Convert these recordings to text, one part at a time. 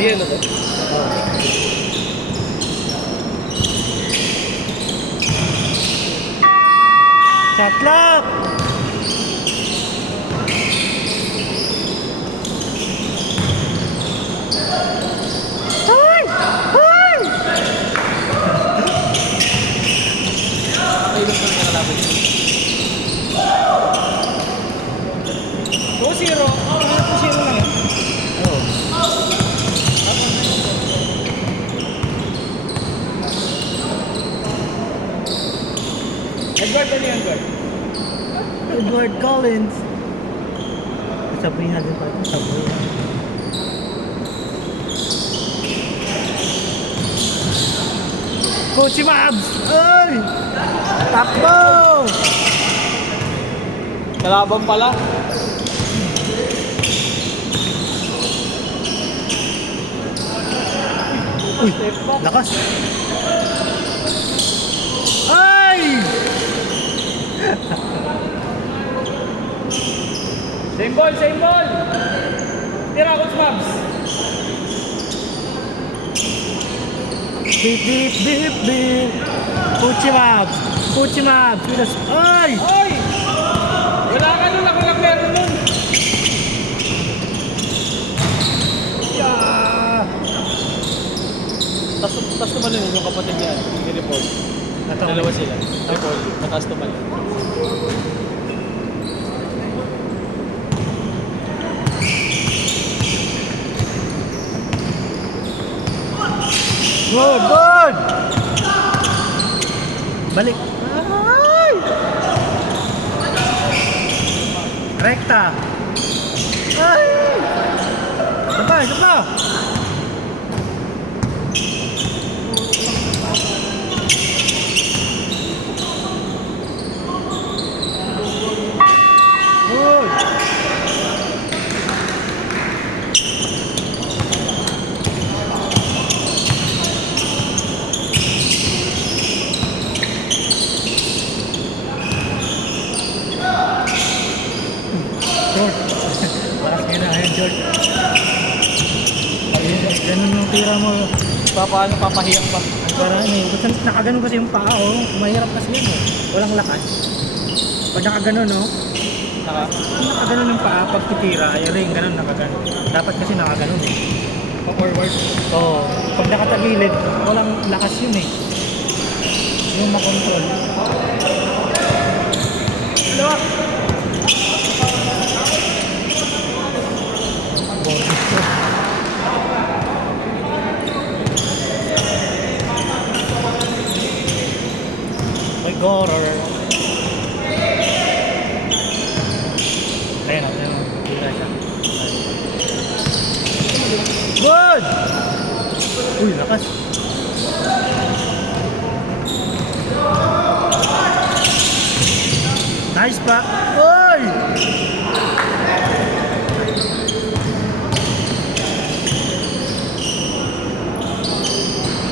Bielo to. Shot lock! Hoy! Hoy! Ay, gusto nyo kalapit. 2-0. 2-0 lang eh. Oh. Edward, ano yan, Edward? Edward Collins. Sabihin natin pa ito, sabihin. Coach Mabs! Ay! Takbo! Kalabang pala. Uy! Lakas! Ay! Same ball, same ball! Tira, Coach Mabs. Beep, beep, beep, beep! Coach Mabs! Coach Mabs! Ay! Oy! Wala ka nun, ako lang meron nun. Yeah! Tas tumalun yung kapatid niya, yung report. Dalawa sila. Report, mataas tumalun. Good! Good! Balik! Ay! Rekta! Ay! Isa pa! Isa pa! Good! George. Lakas nga na. Ayun, George. Ayun, ganun yung tira mo. Papaano, papahiyang pa. Parang ano, basta nakaganon kasi yung paa, oh. Mahirap kasi yun, oh. Walang lakas. Pag nakaganon, no? Kung nakaganon yung paa, pag titira, ayun rin, ganun nakaganon. Dapat kasi nakaganon, eh. Pa-forward. Oo. Pag nakatagilid, walang lakas yun, eh. Yung makontrol. Dalawa! Boses ko. May gorer. Ayun, ayun. Tira siya. Good! Uy, lakas. Nice pa. Uy!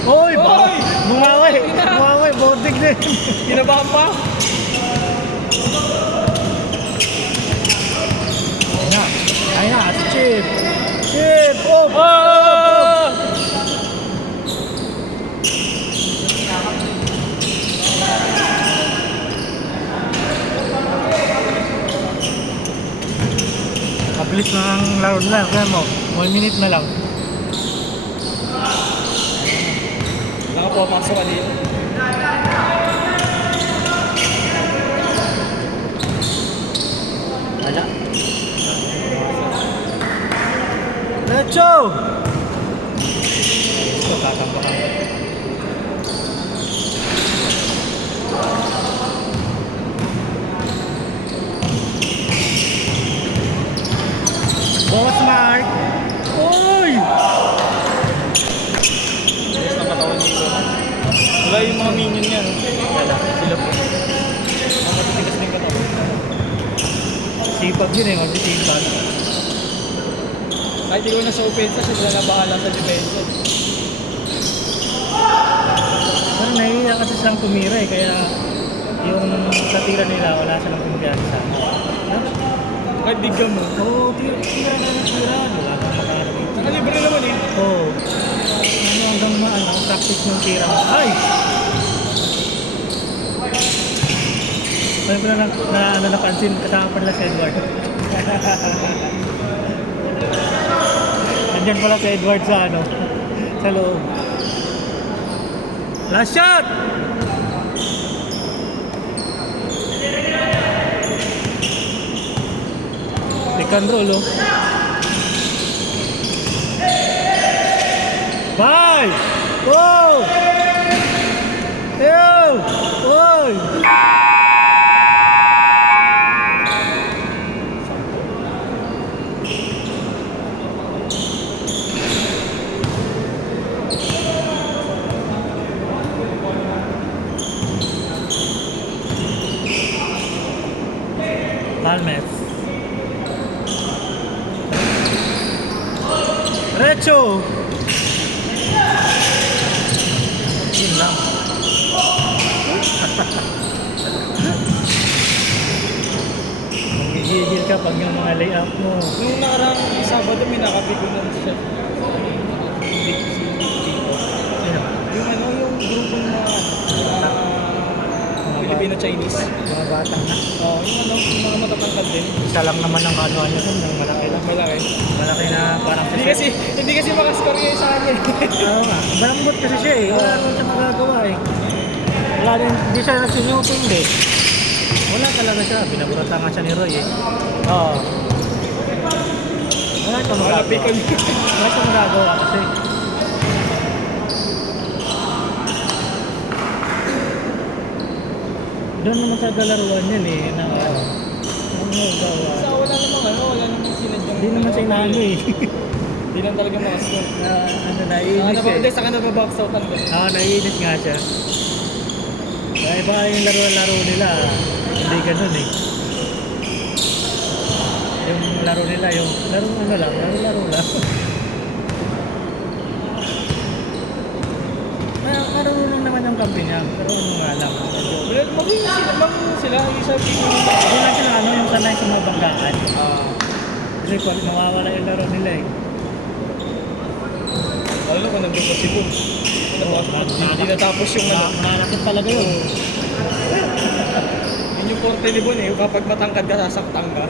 Uy! Uy! Bumawi! Bumawi! Bodig din! Kinabahan pa? Ayun na! Ayun na! Si Chip! Chip! Oh! Ah! Mabilis na ang laro na. Kaya mo, 1 minute na lang. Nakapapasok ka dito. Wala. Lecho! Ito, tatambakan. Boss Mark! Uy! Bilis na katawan dito. Wala yung mga minion niya, no? Wala. Sila po. Ang matitigas din katawan. Sipag yun eh, magsisipag. Kahit ikaw na sa opensa, sila na bahala sa depensa. Pero nahihiya kasi silang tumira eh, kaya yung sa tira nila wala silang kumpiyansa. No? Kaibigan mo. Oo, tira na ng tira. Wala kang makahanap yung tira. Libre naman eh. Oo. Ano hanggang practice ng tira mo. Ay! Ano ko na napansin, kasama pa nila si Edward. Nandiyan pala si Edward sa sa loob. Last shot! Pick and roll, oh. Bye! Oh! Ew! Oy! Palmes. Recho! Yun lang. Magigigil ka pag yung mga layup mo. Nung nakarang Sabado, may nakapigunan siya. Sino? Yung grupo na Filipino-Chinese. Mga bata na. Oo, yung mga matatangkad din. Isa lang naman ang ano dun, ng malaki lang. Malaki. Malaki na parang Hindi kasi makascore yun sa akin. Oo nga. Malambot kasi siya eh. Wala naman siya magagawa eh. Wala din, hindi siya nagsusuting eh. Wala talaga siya. Binaburata nga siya ni Roy eh. Oo. Wala siya magagawa. Pikon. Wala siya magagawa kasi. Doon naman sa galaruan yan eh. Na, ano magawa. Sa wala namang sinadyang. Hindi naman siya inaano eh. Hindi lang talaga makascore. Naiinis eh. Hindi, saka nababox outan ko. Oo, naiinis nga siya. Kaya iba yung laro nila, hindi ganun eh. Yung laro nila, yung laro lang. Marunong naman yung kampi niya, pero ano nga lang. Maging sila, isa tingin mo. Hindi lang sila yung sanay sa mga banggaan. Kasi pag mawawala yung laro nila eh. Lalo kung nandun pa si Boom. Hindi natapos yung Malakit talaga yun. Yun yung porte ni Bon eh, kapag matangkad ka, sasaktan ka.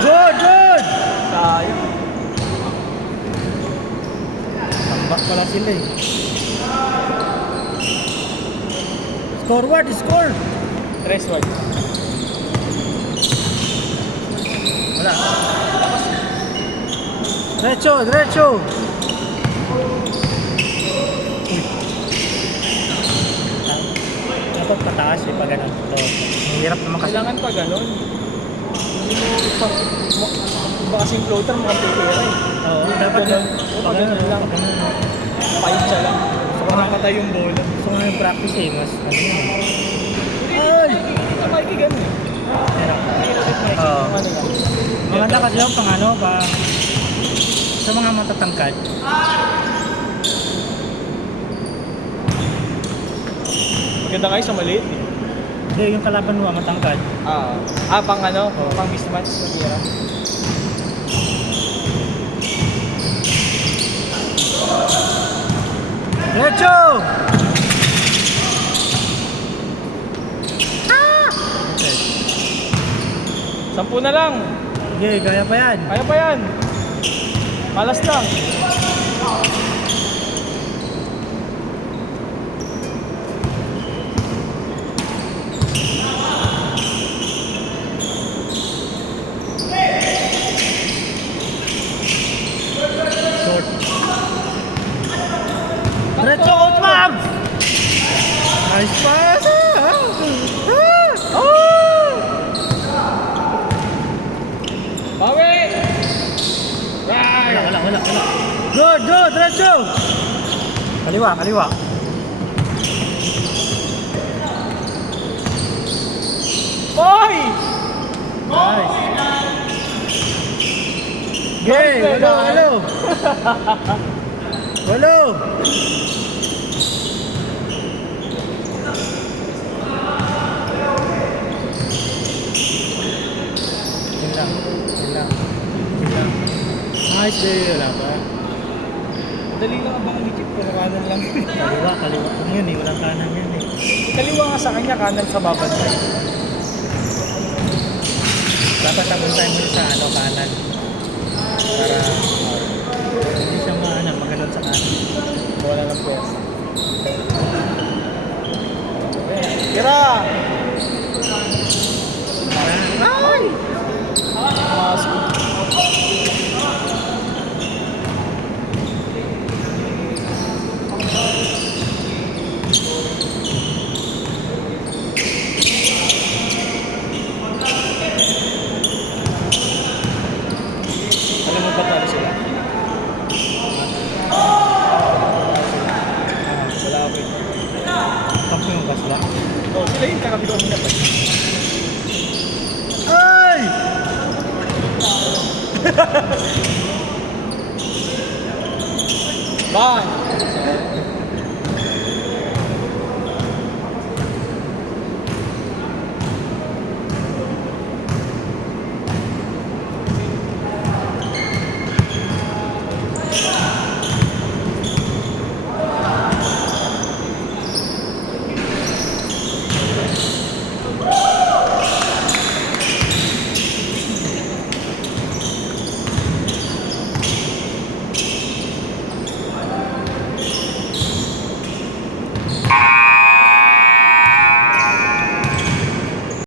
Good! Sayang. Tambak pala sila eh. Score! Threshold. Wala. Diretso! Uy. Dapat pataas eh pag ganun. So, hirap naman kasi. Kailangan pa ganun. Hindi mo iba kasing floater mo kang titira eh. Oo, dapat ganun. pag ganun lang. Paint siya lang. So kung nakatay yung bola. Gusto nga yung practice eh, mas ano yun. Ay! Mikey ganun eh. Hirap. Mikey. Oo. Ano lang. Maganda kasi yung sa mga matatangkad. Maganda kayo sa maliit eh. Hindi, yung kalaban mo matangkad. Pang pang mismatch magira. Diretso! Okay. 10 na lang. Okay, kaya pa yan. Kaya pa yan. Malas lang. Short. Diretso, Otmam! Nice pass! Bawi! Right! Wala. Good, diretso! Kaliwa. Oy! Nice. Okay, walo. Ayos din, wala pa. Dali lang abang dikit, pero kanan lang. Kaliwa lang yun eh, walang kanan yan eh. Kaliwa nga sa kanya, kanan sa babantay. Dapat tapuntay mo sa kanan. Para hindi siya maganon sa kanan. Wala ng pwersa. Tira! Ay! Maso. Alam mo ba talo sila? Wala ako eh. Kampo yung basla. Oh, sila yung kakabito kami na pa. Ay! Bang!